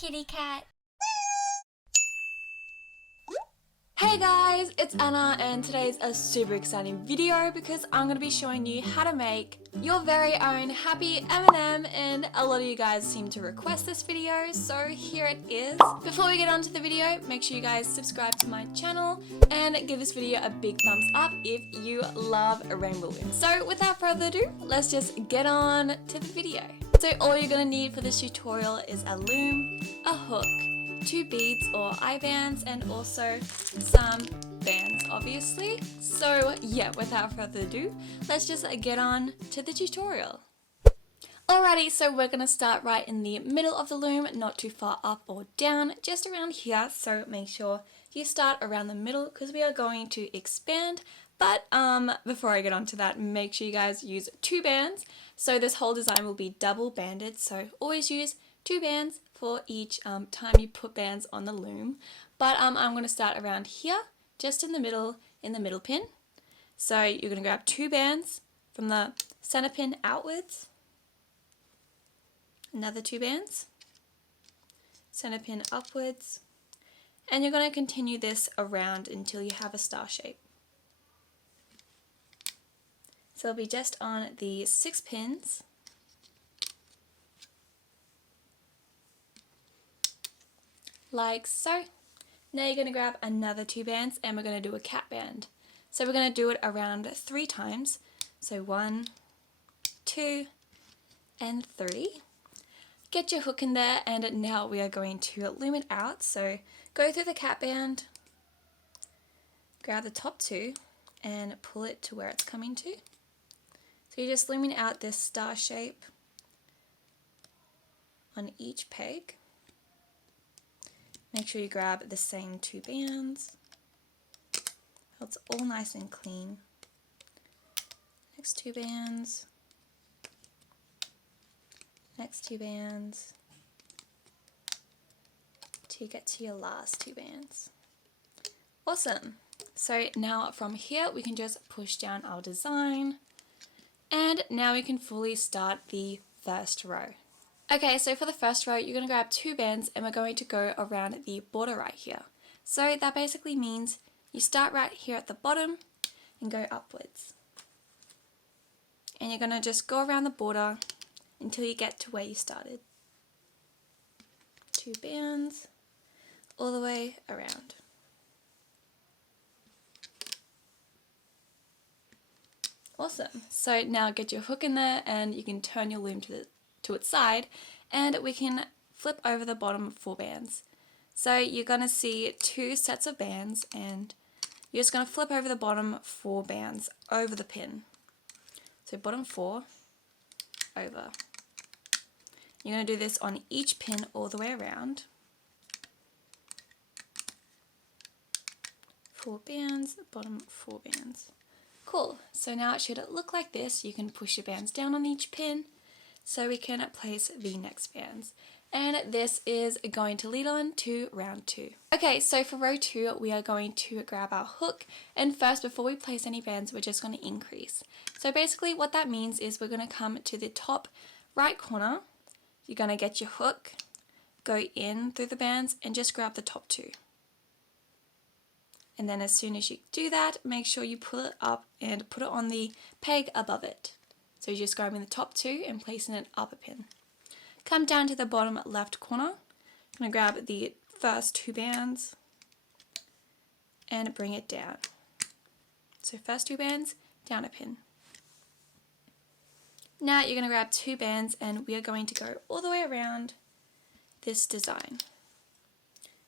kitty cat. Hey guys, it's Anna and today's a super exciting video because I'm going to be showing you how to make your very own happy M&M, and a lot of you guys seem to request this video, so here it is. Before we get on to the video, make sure you guys subscribe to my channel and give this video a big thumbs up if you love RainbowLoom. So without further ado, let's just get on to the video. So all you're going to need for this tutorial is a loom, a hook, 2 beads or eye bands, and also some bands obviously. So yeah, without further ado, let's just get on to the tutorial. Alrighty, so we're going to start right in the middle of the loom, not too far up or down, just around here. So make sure you start around the middle because we are going to expand. But before I get on to that, make sure you guys use 2 bands. So this whole design will be double banded, so always use 2 bands for each time you put bands on the loom. But I'm going to start around here, just in the middle pin. So you're going to grab 2 bands from the center pin outwards, another 2 bands, center pin upwards, and you're going to continue this around until you have a star shape. So it'll be just on the 6 pins. Like so. Now you're going to grab another 2 bands and we're going to do a cat band. So we're going to do it around 3 times. So 1, 2, and 3. Get your hook in there, and now we are going to loom it out. So go through the cat band, grab the top 2 and pull it to where it's coming to. So you're just looming out this star shape on each peg. Make sure you grab the same 2 bands so it's all nice and clean. Next 2 bands, next 2 bands, till you get to your last 2 bands. Awesome! So now from here we can just push down our design, and now we can fully start the first row. Okay, so for the first row, you're going to grab 2 bands and we're going to go around the border right here. So that basically means you start right here at the bottom and go upwards. And you're going to just go around the border until you get to where you started. 2 bands all the way around. Awesome. So now get your hook in there and you can turn your loom to its side, and we can flip over the bottom 4 bands. So you're going to see 2 sets of bands, and you're just going to flip over the bottom 4 bands over the pin. So bottom 4 over. You're going to do this on each pin all the way around. 4 bands, bottom 4 bands. Cool. So now it should look like this. You can push your bands down on each pin so we can place the next bands. And this is going to lead on to round 2. Okay, so for row 2, we are going to grab our hook, and first, before we place any bands, we're just going to increase. So basically what that means is we're going to come to the top right corner. You're going to get your hook, go in through the bands, and just grab the top 2. And then as soon as you do that, make sure you pull it up and put it on the peg above it. So you're just grabbing the top 2 and placing it up a pin. Come down to the bottom left corner. I'm going to grab the first 2 bands and bring it down. So first 2 bands, down a pin. Now you're going to grab 2 bands and we are going to go all the way around this design.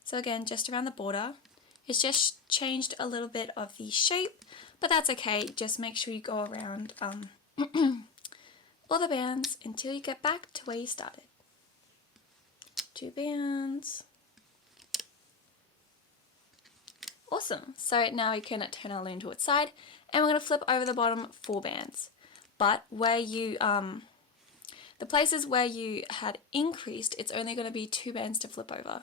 So again, just around the border. It's just changed a little bit of the shape, but that's okay. Just make sure you go around all the bands until you get back to where you started. 2 bands. Awesome. So now we can turn our loom to its side, and we're going to flip over the bottom 4 bands. But where you, the places where you had increased, it's only going to be 2 bands to flip over.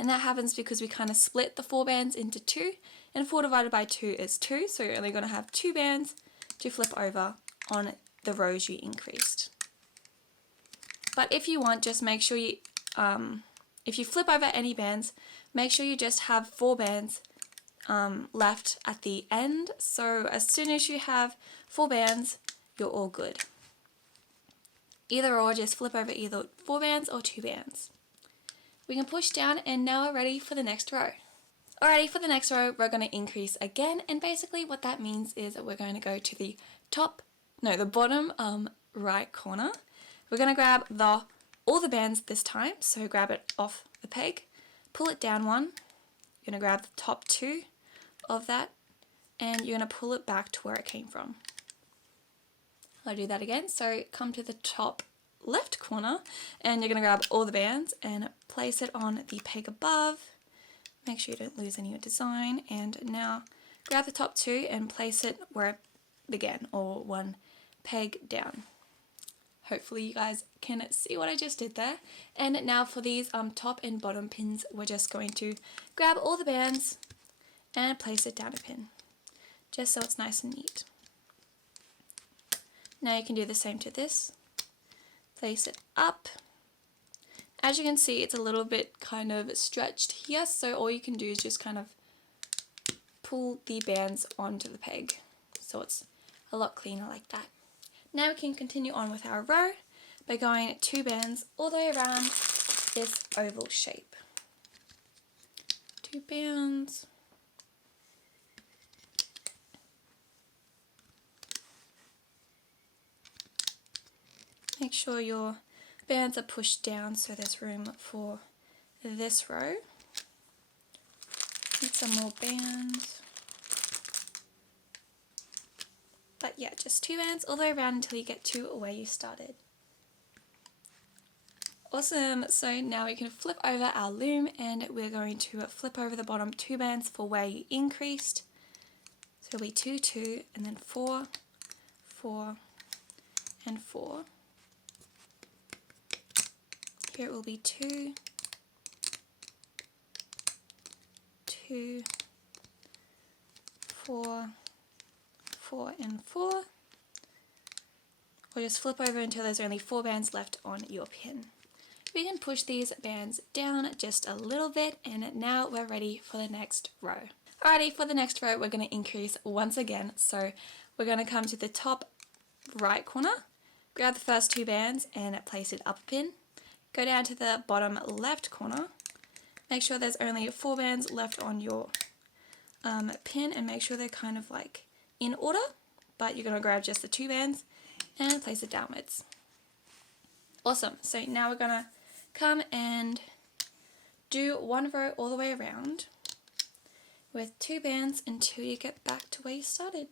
And that happens because we kind of split the 4 bands into 2, and 4 divided by 2 is 2, so you're only going to have 2 bands to flip over on the rows you increased. But if you want, just make sure you if you flip over any bands, make sure you just have 4 bands left at the end. So as soon as you have 4 bands, you're all good. Either or, just flip over either 4 bands or 2 bands. We can push down, and now we're ready for the next row. Alrighty, for the next row, we're going to increase again, and basically what that means is that we're going to go to the bottom right corner. We're going to grab all the bands this time, so grab it off the peg, pull it down one, you're going to grab the top 2 of that, and you're going to pull it back to where it came from. I'll do that again, so come to the top left corner, and you're going to grab all the bands and place it on the peg above. Make sure you don't lose any of your design, and now grab the top 2 and place it where it began, or 1 peg down. Hopefully you guys can see what I just did there. And now for these top and bottom pins, we're just going to grab all the bands and place it down a pin, just so it's nice and neat. Now you can do the same to this. Place it up. As you can see, it's a little bit kind of stretched here, so all you can do is just kind of pull the bands onto the peg, so it's a lot cleaner like that. Now we can continue on with our row by going 2 bands all the way around this oval shape. 2 bands. Make sure your bands are pushed down so there's room for this row. Need some more bands. But yeah, just 2 bands all the way around until you get to where you started. Awesome, so now we can flip over our loom, and we're going to flip over the bottom 2 bands for where you increased. So it'll be 2, 2, and then 4, 4, and 4. Here it will be 2, 2, 4, 4, and 4. Or just flip over until there's only 4 bands left on your pin. We can push these bands down just a little bit, and now we're ready for the next row. Alrighty, for the next row we're going to increase once again. So we're going to come to the top right corner, grab the first 2 bands and place it up a pin. Go down to the bottom left corner, make sure there's only 4 bands left on your pin, and make sure they're kind of like in order, but you're going to grab just the 2 bands and place it downwards. Awesome, so now we're going to come and do 1 row all the way around with 2 bands until you get back to where you started.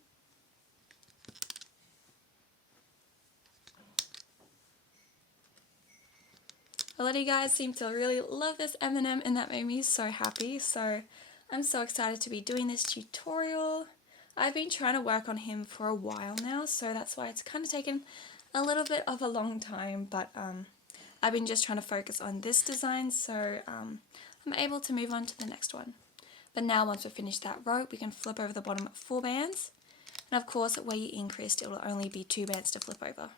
A lot of you guys seem to really love this M&M, and that made me so happy. So I'm so excited to be doing this tutorial. I've been trying to work on him for a while now, so that's why it's kind of taken a little bit of a long time, but I've been just trying to focus on this design, so I'm able to move on to the next one. But now once we've finished that row, we can flip over the bottom 4 bands, and of course where you increased it will only be 2 bands to flip over.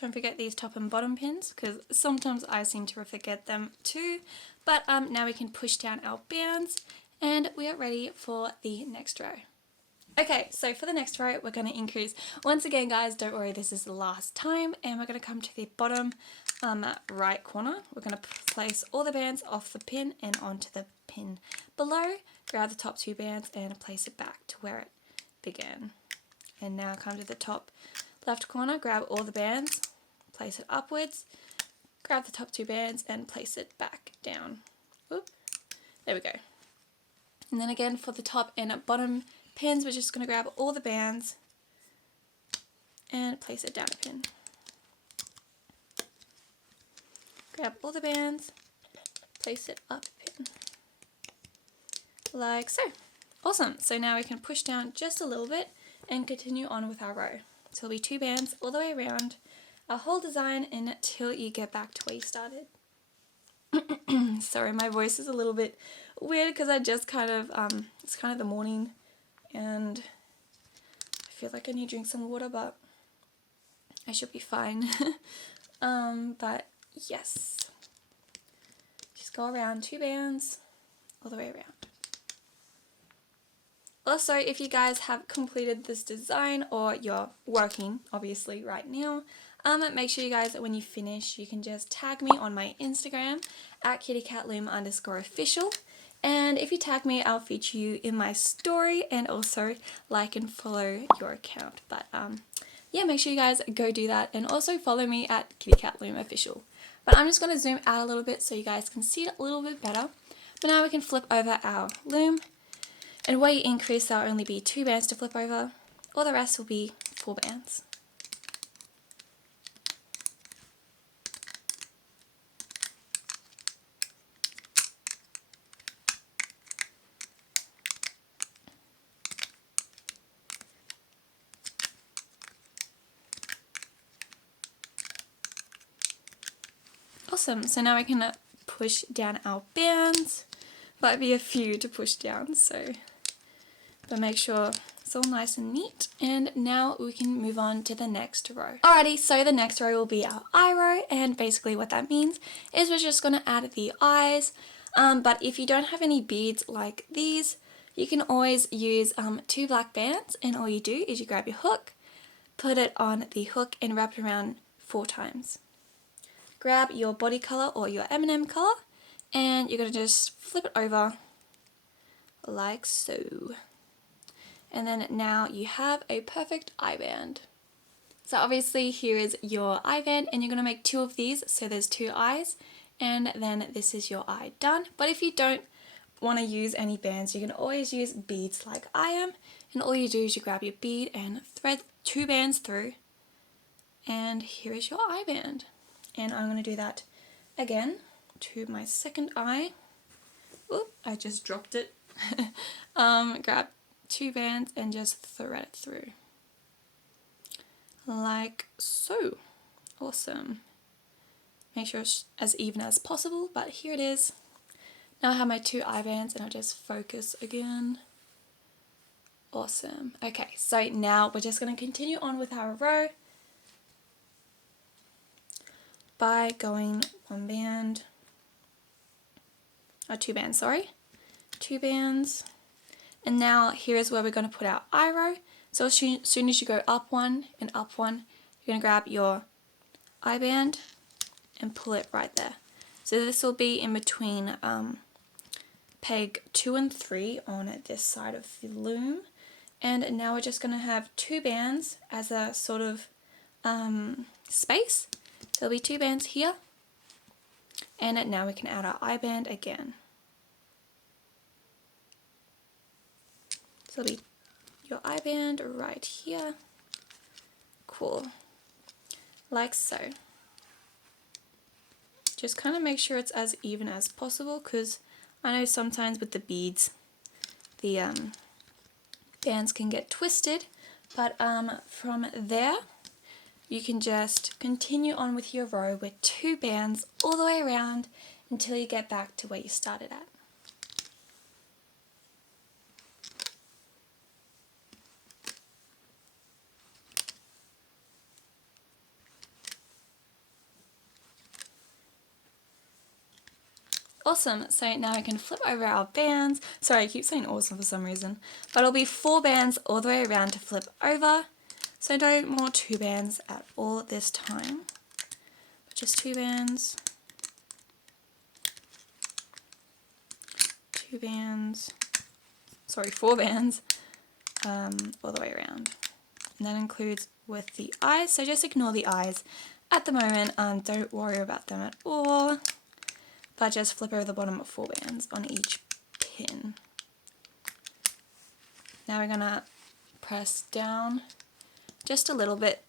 Don't forget these top and bottom pins, because sometimes I seem to forget them too. But now we can push down our bands, and we are ready for the next row. Okay, so for the next row, we're going to increase. Once again, guys, don't worry, this is the last time, and we're going to come to the bottom right corner. We're going to place all the bands off the pin and onto the pin below. Grab the top 2 bands and place it back to where it began. And now come to the top left corner, grab all the bands, place it upwards, grab the top 2 bands and place it back down. Oop, there we go. And then again for the top and bottom pins, we're just going to grab all the bands and place it down a pin. Grab all the bands, place it up a pin. Like so. Awesome. So now we can push down just a little bit, and continue on with our row. So it'll be 2 bands all the way around our whole design until you get back to where you started. Sorry, my voice is a little bit weird because I just it's kind of the morning and I feel like I need to drink some water, but I should be fine. But yes, just go around 2 bands all the way around. Also, if you guys have completed this design or you're working obviously right now, make sure you guys, when you finish, you can just tag me on my Instagram at Kittycatloom_official. And if you tag me, I'll feature you in my story and also like and follow your account. But yeah, make sure you guys go do that and also follow me at Kittycatloom_official. But I'm just going to zoom out a little bit so you guys can see it a little bit better. But now we can flip over our loom. And where you increase, there'll only be 2 bands to flip over. All the rest will be 4 bands. Awesome, so now we can push down our bands. Might be a few to push down, but make sure it's all nice and neat. And now we can move on to the next row. Alrighty, so the next row will be our eye row, and basically what that means is we're just going to add the eyes. But if you don't have any beads like these, you can always use 2 black bands, and all you do is you grab your hook, put it on the hook and wrap it around 4 times. Grab your body color or your M&M color, and you're going to just flip it over like so. And then now you have a perfect eye band. So obviously here is your eye band, and you're going to make 2 of these, so there's 2 eyes, and then this is your eye done. But if you don't want to use any bands, you can always use beads like I am, and all you do is you grab your bead and thread 2 bands through, and here is your eye band. And I'm going to do that again to my second eye. Oop, I just dropped it. Grab 2 bands and just thread it through. Like so. Awesome. Make sure it's as even as possible, but here it is. Now I have my 2 eye bands and I'll just focus again. Awesome. Okay, so now we're just going to continue on with our row by going 1 band, or 2 bands, sorry. 2 bands. And now here is where we're going to put our eye row. So as soon as you go up 1 and up 1, you're going to grab your eye band and pull it right there. So this will be in between peg 2 and 3 on this side of the loom. And now we're just going to have 2 bands as a sort of space. So there'll be 2 bands here. And now we can add our eye band again. So it'll be your eye band right here. Cool. Like so. Just kind of make sure it's as even as possible, because I know sometimes with the beads the bands can get twisted, but from there you can just continue on with your row with 2 bands all the way around until you get back to where you started at. Awesome, so now I can flip over our bands. Sorry, I keep saying awesome for some reason. But it'll be 4 bands all the way around to flip over. So no more 2 bands at all this time. But just 2 bands. 2 bands. Sorry, 4 bands. All the way around. And that includes with the eyes. So just ignore the eyes at the moment. Don't worry about them at all. But just flip over the bottom of 4 bands on each pin. Now we're going to press down just a little bit.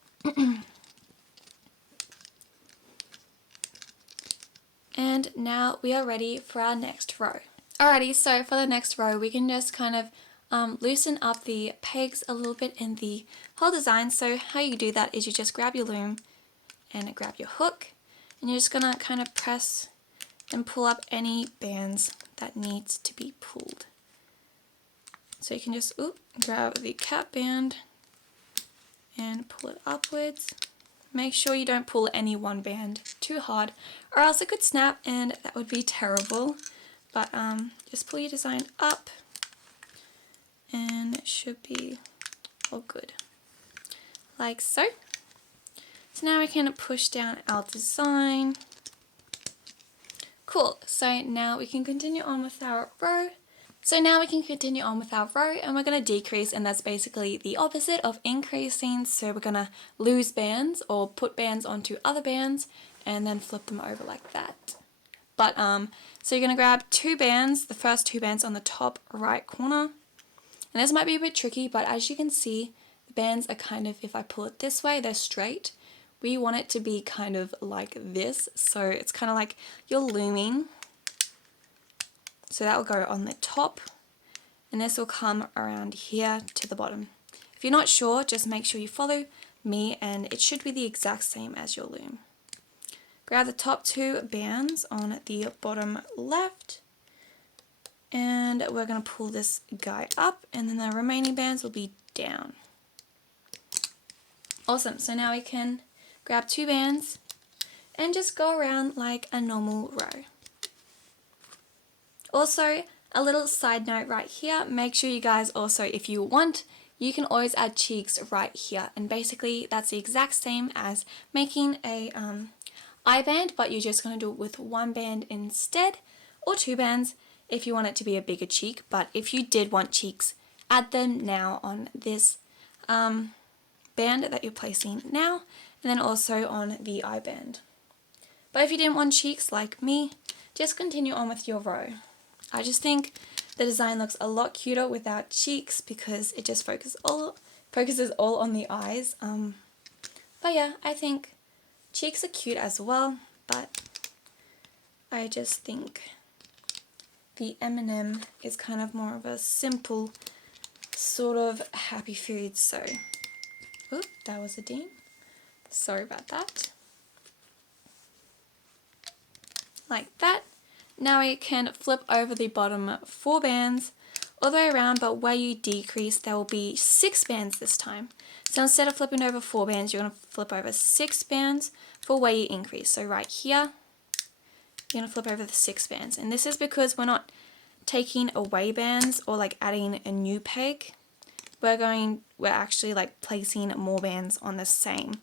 And now we are ready for our next row. Alrighty, so for the next row we can just kind of loosen up the pegs a little bit in the whole design. So how you do that is you just grab your loom and grab your hook, and you're just gonna kind of press and pull up any bands that needs to be pulled. So you can just grab the cap band and pull it upwards. Make sure you don't pull any one band too hard, or else it could snap and that would be terrible. But just pull your design up and it should be all good, like so. So now we can push down our design. Cool, so now we can continue on with our row. And we're going to decrease, and that's basically the opposite of increasing. So we're going to lose bands or put bands onto other bands and then flip them over like that. But so you're going to grab two bands, the first two bands on the top right corner. And this might be a bit tricky, but as you can see, the bands are kind of, if I pull it this way, they're straight. We want it to be kind of like this, so it's kind of like you're looming. So that will go on the top, and this will come around here to the bottom. If you're not sure, just make sure you follow me, and it should be the exact same as your loom. Grab the top two bands on the bottom left, and we're going to pull this guy up, and then the remaining bands will be down. Awesome, so now we can grab two bands and just go around like a normal row. Also, a little side note right here, make sure you guys also, if you want, you can always add cheeks right here, and basically that's the exact same as making a eye band, but you're just going to do it with one band instead, or two bands if you want it to be a bigger cheek. But if you did want cheeks, add them now on this band that you're placing now, and then also on the eye band. But if you didn't want cheeks like me, just continue on with your row. I just think the design looks a lot cuter without cheeks because it just focuses all on the eyes. But yeah, I think cheeks are cute as well, but I just think the M&M is kind of more of a simple sort of happy food. So, oop, that was a ding. Sorry about that. Like that. Now we can flip over the bottom four bands all the way around, but where you decrease, there will be 6 bands this time. So instead of flipping over 4 bands, you're going to flip over 6 bands for where you increase. So right here, you're going to flip over the 6 bands. And this is because we're not taking away bands or like adding a new peg. We're actually like placing more bands on the same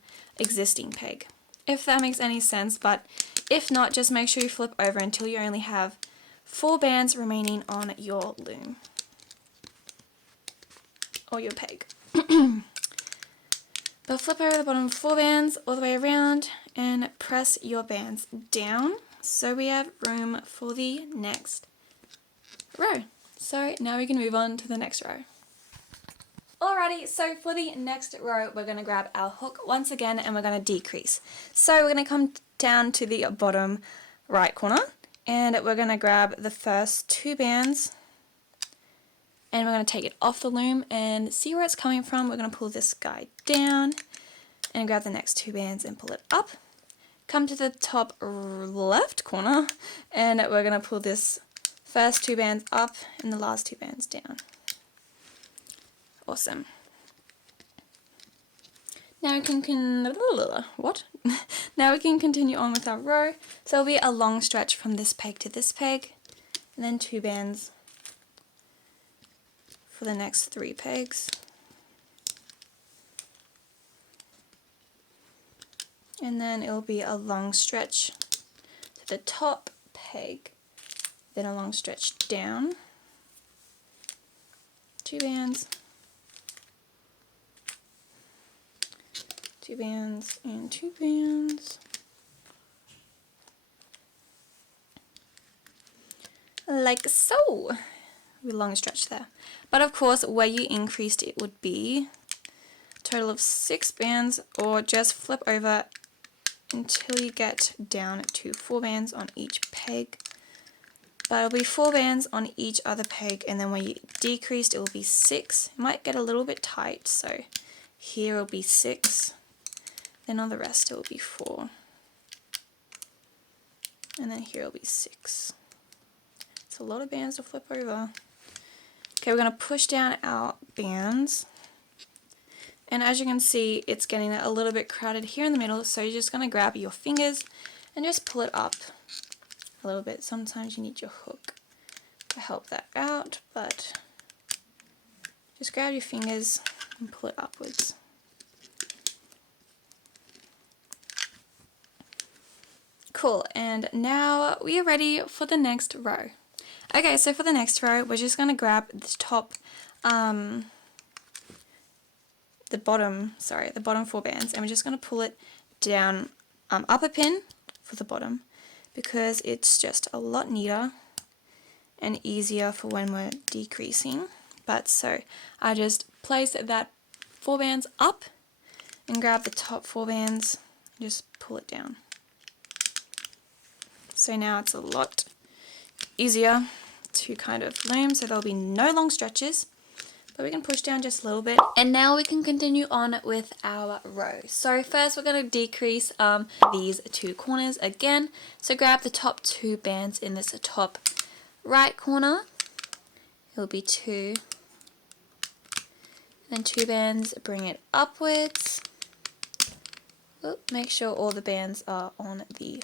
existing peg, if that makes any sense. But if not, just make sure you flip over until you only have 4 bands remaining on your loom or your peg. But flip over the bottom 4 bands all the way around and press your bands down so we have room for the next row. So now we can move on to the next row. Alrighty, so for the next row, we're going to grab our hook once again and we're going to decrease. So we're going to come down to the bottom right corner and we're going to grab the first 2 bands and we're going to take it off the loom and see where it's coming from. We're going to pull this guy down and grab the next 2 bands and pull it up. Come to the top left corner and we're going to pull this first 2 bands up and the last 2 bands down. Awesome. Now we can Now we can continue on with our row. So it'll be a long stretch from this peg to this peg, and then 2 bands for the next 3 pegs. And then it'll be a long stretch to the top peg, then a long stretch down, 2 bands, 2 bands, and 2 bands. Like so. We long stretch there. But of course, where you increased it would be a total of 6 bands, or just flip over until you get down to 4 bands on each peg. But it'll be 4 bands on each other peg, and then when you decreased it will be 6. It might get a little bit tight, so here will be 6. Then on the rest it will be 4. And then here will be 6. It's a lot of bands to flip over. Okay, we're going to push down our bands. And as you can see, it's getting a little bit crowded here in the middle, so you're just going to grab your fingers and just pull it up a little bit. Sometimes you need your hook to help that out, but just grab your fingers and pull it upwards. Cool, and now we are ready for the next row. Okay, so for the next row, we're just going to grab this top, the bottom 4 bands, and we're just going to pull it down, up a pin for the bottom, because it's just a lot neater and easier for when we're decreasing. But so I just place that 4 bands up and grab the top 4 bands and just pull it down. So now it's a lot easier to kind of loom, so there'll be no long stretches, but we can push down just a little bit. And now we can continue on with our row. So first we're going to decrease these 2 corners again. So grab the top 2 bands in this top right corner. It will be 2. Then 2 bands, bring it upwards. Oop, make sure all the bands are on the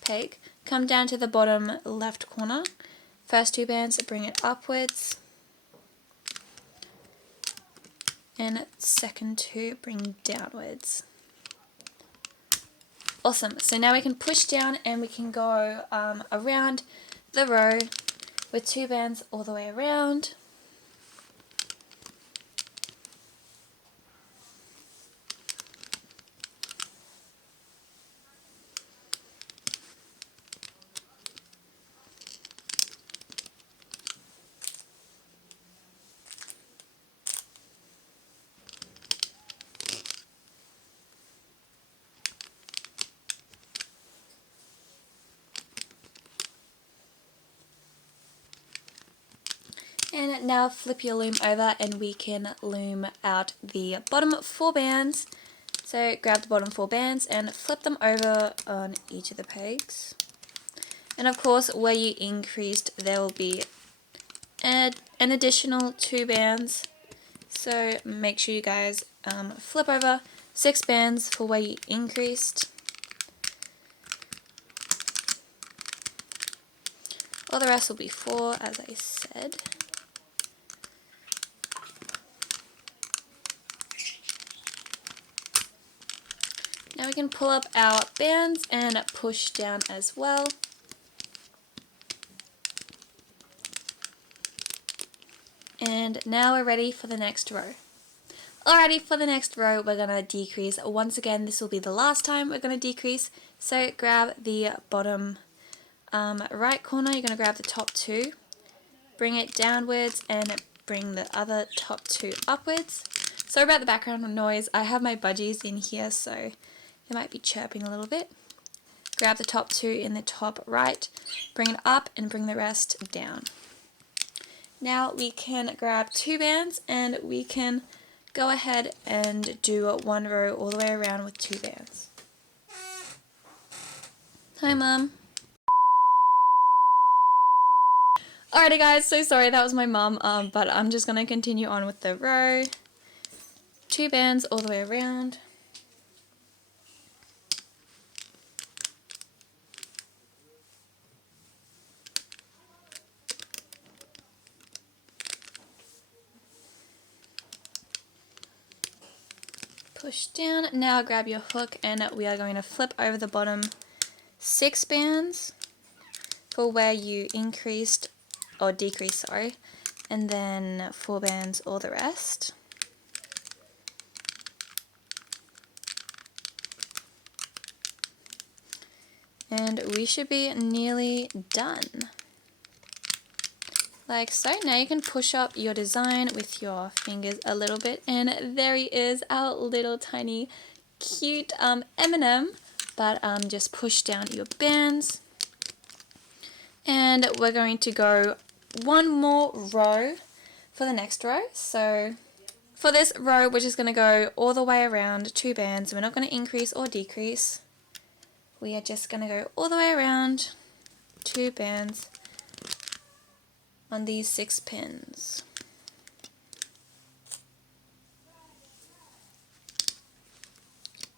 peg. Come down to the bottom left corner. First 2 bands, bring it upwards. And second 2, bring downwards. Awesome. So now we can push down and we can go around the row with 2 bands all the way around. And now flip your loom over and we can loom out the bottom 4 bands. So grab the bottom 4 bands and flip them over on each of the pegs. And of course where you increased there will be an additional 2 bands. So make sure you guys flip over 6 bands for where you increased. All the rest will be 4 as I said. Now we can pull up our bands and push down as well. And now we're ready for the next row. Alrighty, for the next row we're going to decrease. Once again, this will be the last time we're going to decrease. So grab the bottom right corner, you're going to grab the top 2, bring it downwards and bring the other top 2 upwards. Sorry about the background noise, I have my budgies in here so they might be chirping a little bit. Grab the top 2 in the top right, bring it up and bring the rest down. Now we can grab 2 bands and we can go ahead and do 1 row all the way around with 2 bands. Hi Mum. Alrighty guys, so sorry that was my mum, but I'm just going to continue on with the row. 2 bands all the way around. Push down. Now grab your hook and we are going to flip over the bottom 6 bands for where you increased or decreased, sorry, and then 4 bands all the rest. And we should be nearly done. Like so. Now you can push up your design with your fingers a little bit, and there he is, our little tiny cute M&M. But just push down your bands And we're going to go one more row for the next row. So for this row, we're just going to go all the way around 2 bands. We're not going to increase or decrease. We are just going to go all the way around 2 bands on these 6 pins.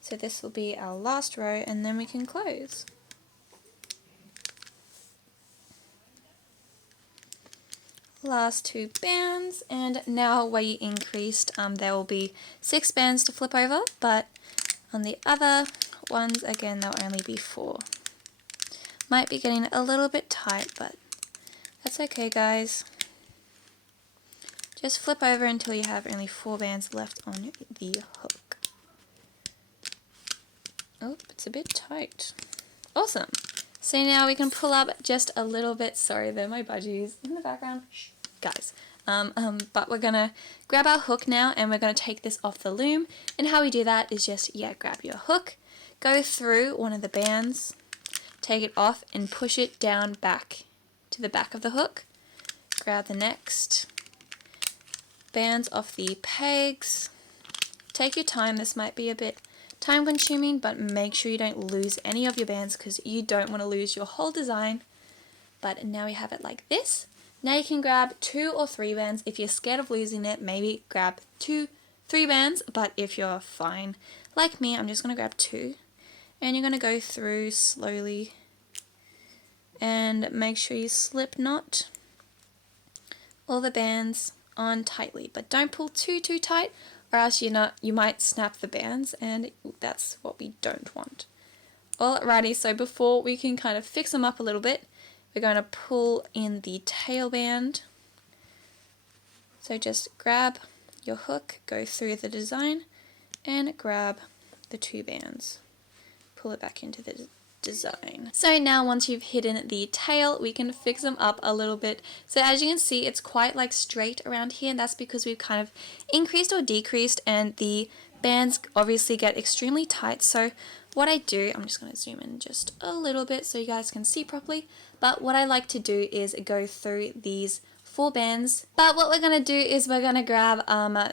So this will be our last row, and then we can close. Last 2 bands, and now where you increased, there will be 6 bands to flip over, but on the other ones, again, there'll only be 4. Might be getting a little bit tight, but that's okay, guys. Just flip over until you have only 4 bands left on the hook. Oh, it's a bit tight. Awesome. So now we can pull up just a little bit. Sorry, they're my budgies in the background. Shh, guys. But we're gonna grab our hook now, and we're gonna take this off the loom. And how we do that is just, grab your hook, go through one of the bands, take it off, and push it down back to the back of the hook. Grab the next bands off the pegs. Take your time. This might be a bit time consuming, but make sure you don't lose any of your bands because you don't want to lose your whole design. But now we have it like this. Now you can grab 2 or 3 bands. If you're scared of losing it, maybe grab 2, 3 bands, but if you're fine like me, I'm just going to grab 2, and you're going to go through slowly and make sure you slip knot all the bands on tightly, but don't pull too tight, or else you might snap the bands, and that's what we don't want. Alrighty, so before we can kind of fix them up a little bit, we're going to pull in the tail band. So just grab your hook, go through the design, and grab the 2 bands. Pull it back into the design. So now once you've hidden the tail, we can fix them up a little bit. So as you can see, it's quite like straight around here, and that's because we've kind of increased or decreased, and the bands obviously get extremely tight. So what I do, I'm just going to zoom in just a little bit so you guys can see properly, but what I like to do is go through these 4 bands. But what we're going to do is we're going to grab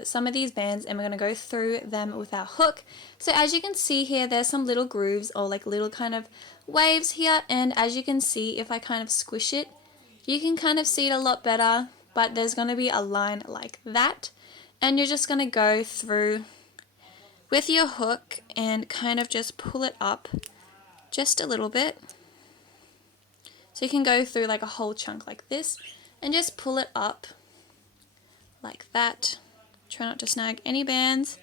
some of these bands, and we're going to go through them with our hook. So as you can see here, there's some little grooves or like little kind of waves here, and as you can see, if I kind of squish it, you can kind of see it a lot better, but there's going to be a line like that, and you're just going to go through with your hook and kind of just pull it up just a little bit. So you can go through like a whole chunk like this and just pull it up like that. Try not to snag any bands,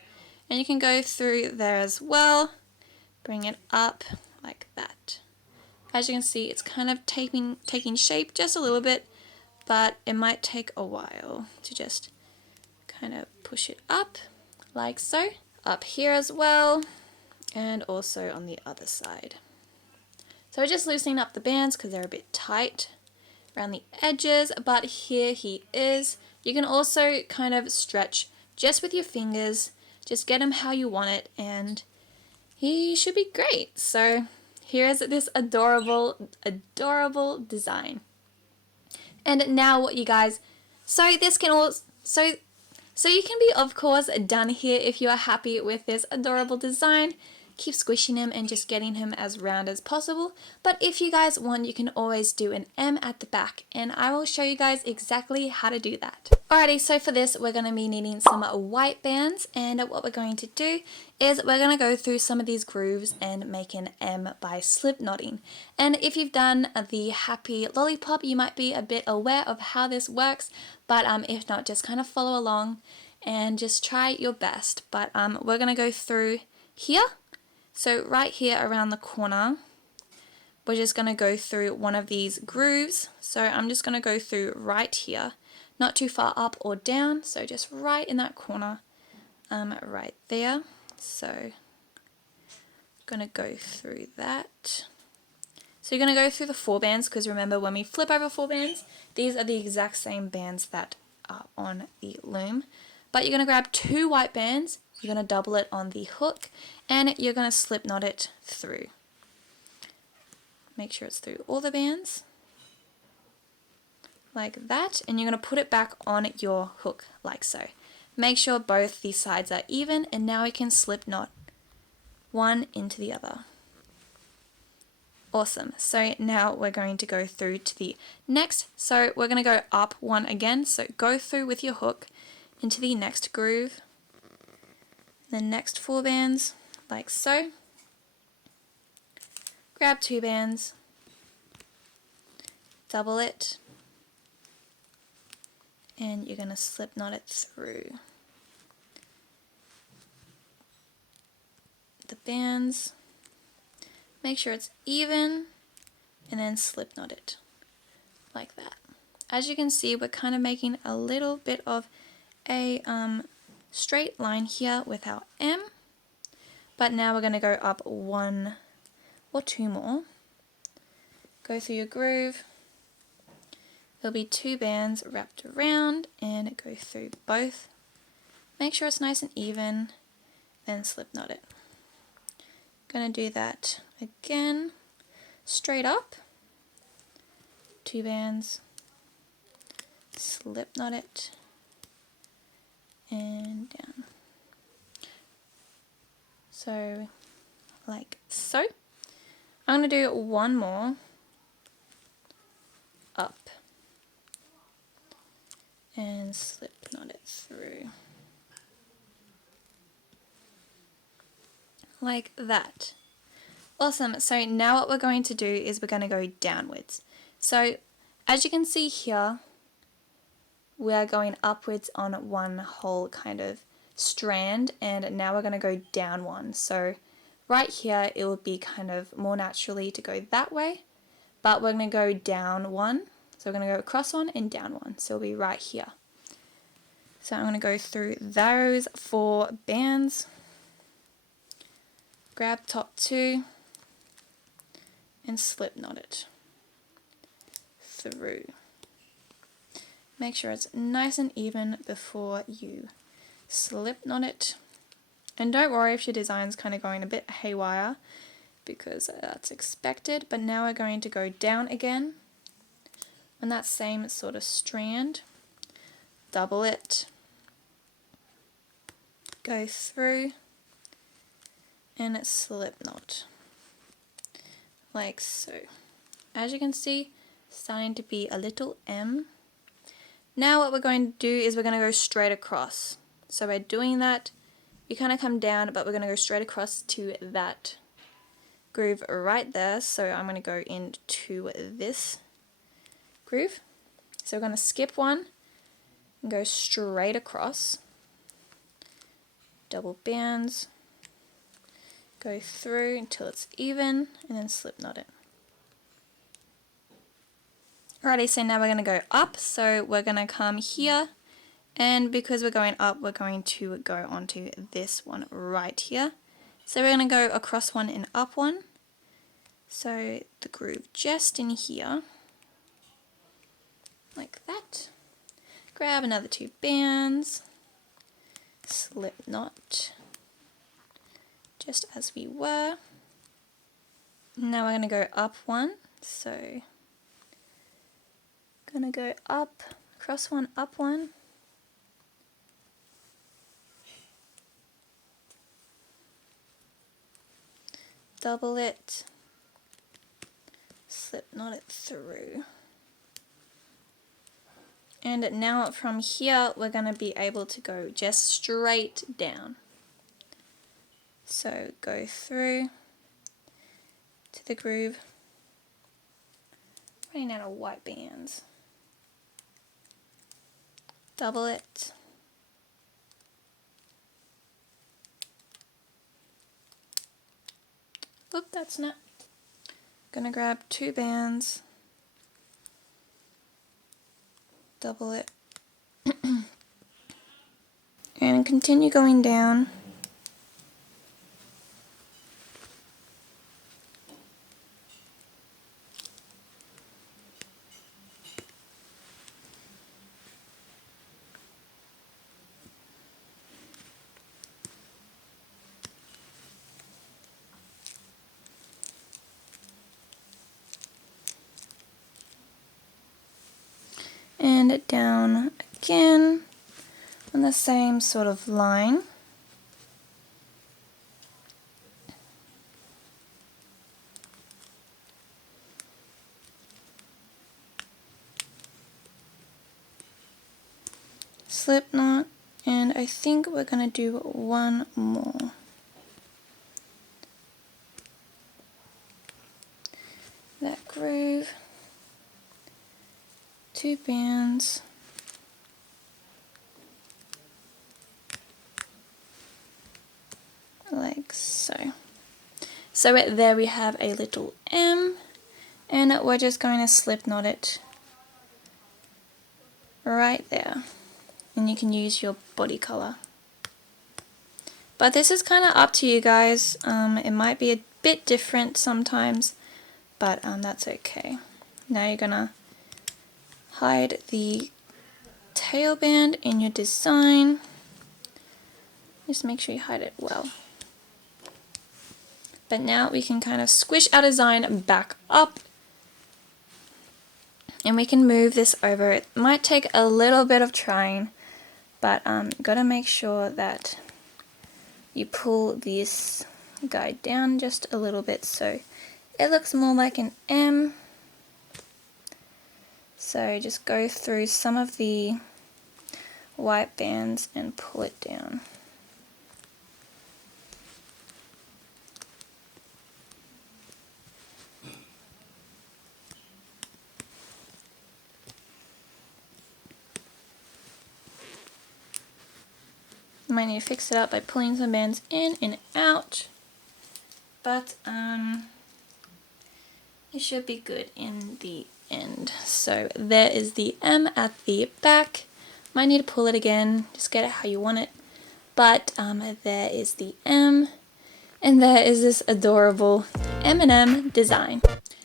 and you can go through there as well. Bring it up like that. As you can see, it's kind of taking shape just a little bit, but it might take a while to just kind of push it up like so. Up here as well, and also on the other side. So we're just loosening up the bands because they're a bit tight around the edges, but here he is. You can also kind of stretch just with your fingers, just get him how you want it, and he should be great. So here is this adorable design. And now what you guys, so this can also, so you can be, of course, done here if you are happy with this adorable design. Keep squishing him and just getting him as round as possible. But if you guys want, you can always do an M at the back, and I will show you guys exactly how to do that. Alrighty, so for this, we're going to be needing some white bands, and what we're going to do is we're going to go through some of these grooves and make an M by slip knotting. And if you've done the happy lollipop, you might be a bit aware of how this works, but if not, just kind of follow along and just try your best. But we're going to go through here. So right here around the corner, we're just going to go through one of these grooves. So I'm just going to go through right here, not too far up or down, so just right in that corner, right there. So I'm going to go through that. So you're going to go through the 4 bands, because remember, when we flip over 4 bands, these are the exact same bands that are on the loom. But you're going to grab 2 white bands, you're going to double it on the hook, and you're going to slip knot it through. Make sure it's through all the bands. like that, and you're going to put it back on your hook like so. Make sure both these sides are even, and now we can slip knot one into the other. Awesome. So now we're going to go through to the next. So we're going to go up one again. So go through with your hook into the next groove. The next 4 bands like so. Grab 2 bands. Double it. And you're going to slip knot it through the bands. Make sure it's even, and then slip knot it like that. As you can see, we're kind of making a little bit of a straight line here with our M, but now we're going to go up 1 or 2 more. Go through your groove. There'll be 2 bands wrapped around, and go through both. Make sure it's nice and even, then slip knot it. Gonna do that again, straight up, 2 bands, slip knot it, and down. So, like so. I'm gonna do 1 more, up, and slip knot it through. Like that. Awesome. So now what we're going to do is we're going to go downwards. So as you can see here, we're going upwards on one whole kind of strand, and now we're going to go down one. So right here it would be kind of more naturally to go that way, but we're going to go down one. So we're going to go across one and down one. So it'll be right here. So I'm going to go through those 4 bands. Grab top 2 and slip knot it through. Make sure it's nice and even before you slip knot it. And don't worry if your design's kind of going a bit haywire, because that's expected. But now we're going to go down again on that same sort of strand. Double it. Go through. And a slip knot like so. As you can see, starting to be a little M. Now what we're going to do is we're going to go straight across. So by doing that, you kind of come down, but we're going to go straight across to that groove right there. So I'm going to go into this groove. So we're going to skip one and go straight across. Double bands. Go through until it's even, and then slip knot it. Alrighty, so now we're going to go up. So we're going to come here, and because we're going up, we're going to go onto this one right here. So we're going to go across one and up one. So the groove just in here, like that. Grab another 2 bands, slip knot. Just as we were. Now we're going to go up one. So, going to go up, across one, up one. Double it. Slip knot it through. And now from here, we're going to be able to go just straight down. So go through to the groove, running out of white bands. Double it. Whoop, that's not. Gonna grab 2 bands, double it, and continue going down. and down again on the same sort of line. Slip knot, and I think we're going to do one more. That groove, 2 bands, like so. So right there we have a little M, and we're just going to slip knot it right there. And you can use your body color. But this is kind of up to you guys. It might be a bit different sometimes, but that's okay. Now you're gonna hide the tail band in your design. Just make sure you hide it well. But now we can kind of squish our design back up, and we can move this over. It might take a little bit of trying, but gotta make sure that you pull this guy down just a little bit so it looks more like an M. So just go through some of the white bands and pull it down. You might need to fix it up by pulling some bands in and out, but it should be good in the end. So there is the M at the back. Might need to pull it again, just get it how you want it. But there is the M, and there is this adorable M&M design.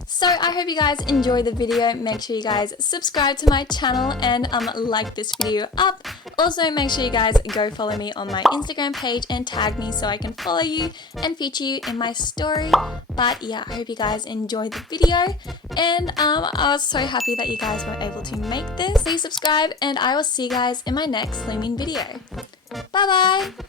So I hope you guys enjoyed the video. Make sure you guys subscribe to my channel and like this video up. Also make sure you guys go follow me on my Instagram page and tag me so I can follow you and feature you in my story. But yeah, I hope you guys enjoyed the video, and I was so happy that you guys were able to make this. Please subscribe, and I will see you guys in my next Looming video. Bye bye!